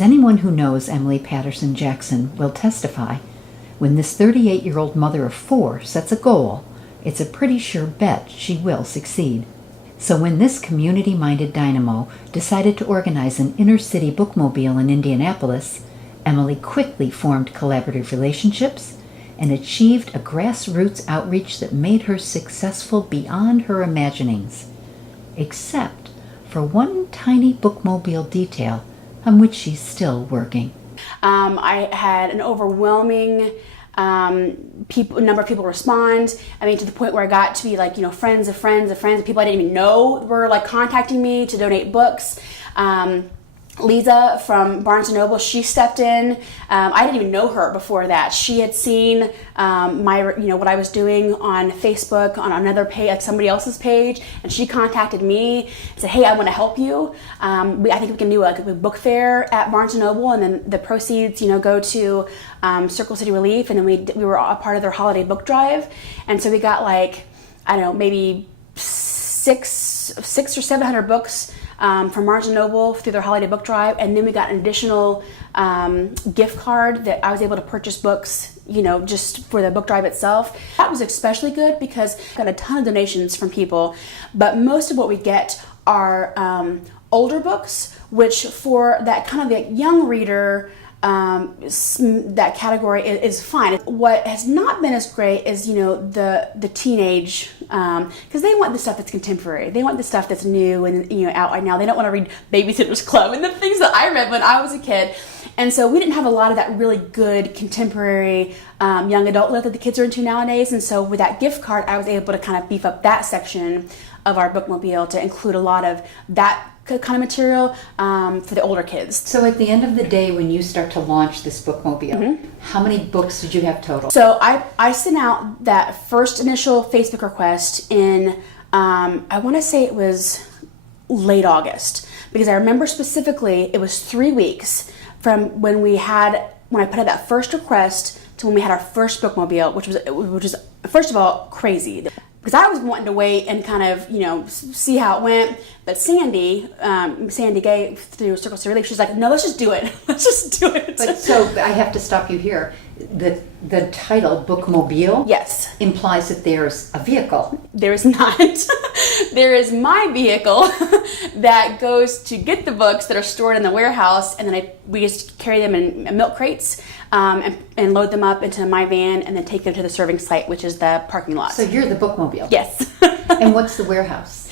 As anyone who knows Emily Patterson Jackson will testify, when this 38-year-old mother of 4 sets a goal, it's a pretty sure bet she will succeed. So when this community-minded dynamo decided to organize an inner-city bookmobile in Indianapolis, Emily quickly formed collaborative relationships and achieved a grassroots outreach that made her successful beyond her imaginings, except for one tiny bookmobile detail on which she's still working. I had an overwhelming number of people respond. I mean, to the point where I got to be like, friends of friends of friends, people I didn't even know were like contacting me to donate books. Lisa from Barnes & Noble, she stepped in. I didn't even know her before that. She had seen what I was doing on Facebook on another page, like somebody else's page, and she contacted me and said, "Hey, I want to help you. I think we can do a book fair at Barnes & Noble, and then the proceeds, go to Circle City Relief." And then we were a part of their holiday book drive, and so we got maybe 600 or 700 books from Barnes & Noble through their holiday book drive, and then we got an additional gift card that I was able to purchase books, just for the book drive itself. That was especially good because I got a ton of donations from people, but most of what we get are older books, which for that kind of the young reader, that category is fine. What has not been as great is the teenage, because they want the stuff that's contemporary. They want the stuff that's new and out right now. They don't want to read Babysitter's Club and the things that I read when I was a kid. And so we didn't have a lot of that really good contemporary young adult lit that the kids are into nowadays. And so with that gift card, I was able to kind of beef up that section of our bookmobile to include a lot of that kind of material for the older kids. So at the end of the day, when you start to launch this bookmobile, how many books did you have total? So I sent out that first initial Facebook request in, I want to say it was late August, because I remember specifically it was 3 weeks from when I put out that first request to when we had our first bookmobile, which was first of all crazy. Because I was wanting to wait and kind of, see how it went. But Sandy Gay through Circle City Relief, she's like, "No, let's just do it. Let's just do it." But so I have to stop you here. The title, Bookmobile, yes, implies that there's a vehicle. There is not. There is my vehicle that goes to get the books that are stored in the warehouse, and then we just carry them in milk crates and load them up into my van and then take them to the serving site, which is the parking lot. So you're the bookmobile? Yes. And what's the warehouse?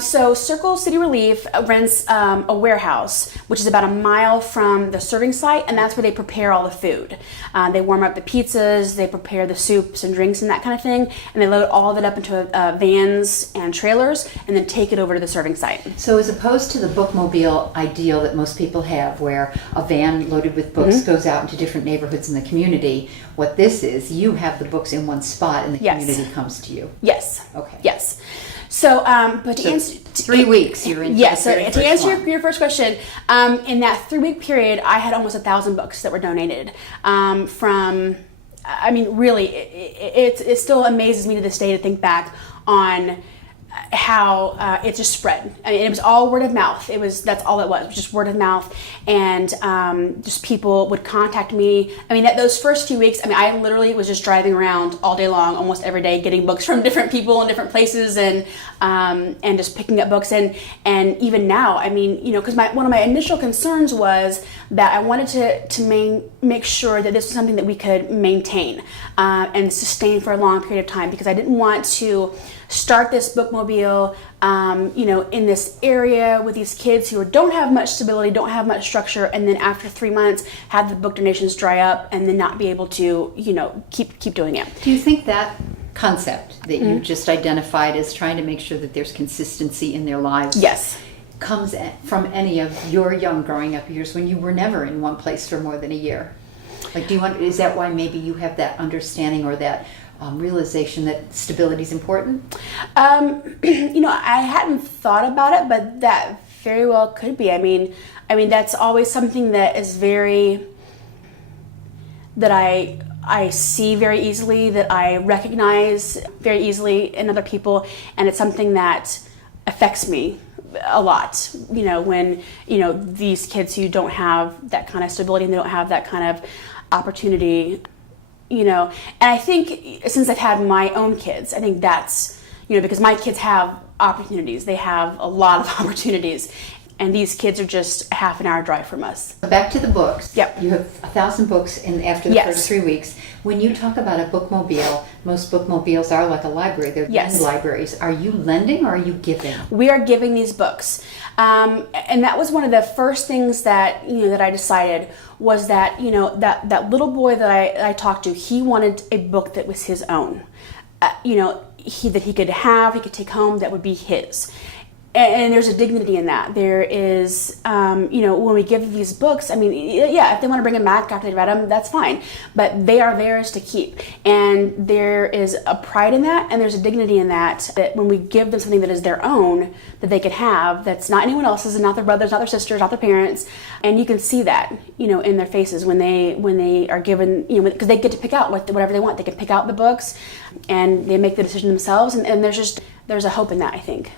So Circle City Relief rents a warehouse, which is about a mile from the serving site, and that's where they prepare all the food. They warm up the pizzas, they prepare the soups and drinks and that kind of thing, and they load all of it up into vans and trailers and then take it over to the serving site. So as opposed to the bookmobile ideal that most people have, where a van loaded with books goes out into different neighborhoods in the community, what this is, you have the books in one spot and the community comes to you. Yes. Okay. Yes. So, but to answer 3 weeks, you're in. Yes. So to answer your first question, in that 3-week period, I had almost 1,000 books that were donated. Really, it still amazes me to this day to think back on how it just spread. I mean, it was all word of mouth. That's all it was just word of mouth, and just people would contact me. I mean, those first few weeks, I literally was just driving around all day long, almost every day, getting books from different people in different places, and just picking up books. And even now, because one of my initial concerns was that I wanted to make sure that this was something that we could maintain and sustain for a long period of time, because I didn't want to start this bookmobile, in this area with these kids who don't have much stability, don't have much structure, and then after 3 months have the book donations dry up and then not be able to, keep doing it. Do you think that concept that you just identified as trying to make sure that there's consistency in their lives, yes, comes from any of your young growing up years when you were never in one place for more than a year? Like, is that why maybe you have that understanding or that realization that stability is important? I hadn't thought about it, but that very well could be. I mean, that's always something that is that I see very easily, that I recognize very easily in other people, and it's something that affects me a lot, when, these kids who don't have that kind of stability and they don't have that kind of opportunity, and I think since I've had my own kids, I think that's, because my kids have opportunities, they have a lot of opportunities, and these kids are just a half an hour drive from us. Back to the books. Yep. You have 1,000 books after the first 3 weeks. When you talk about a bookmobile, most bookmobiles are like a library. They're Yes. libraries. Are you lending or are you giving? We are giving these books. And that was one of the first things that, that I decided was that, that little boy that I talked to, he wanted a book that was his own. That he could have, he could take home, that would be his. And there's a dignity in that. There is, when we give these books, if they want to bring them back after they read them, that's fine. But they are theirs to keep. And there is a pride in that, and there's a dignity in that when we give them something that is their own, that they could have, that's not anyone else's, and not their brothers, not their sisters, not their parents. And you can see that, in their faces when they are given, because they get to pick out whatever they want. They can pick out the books, and they make the decision themselves. And there's a hope in that, I think.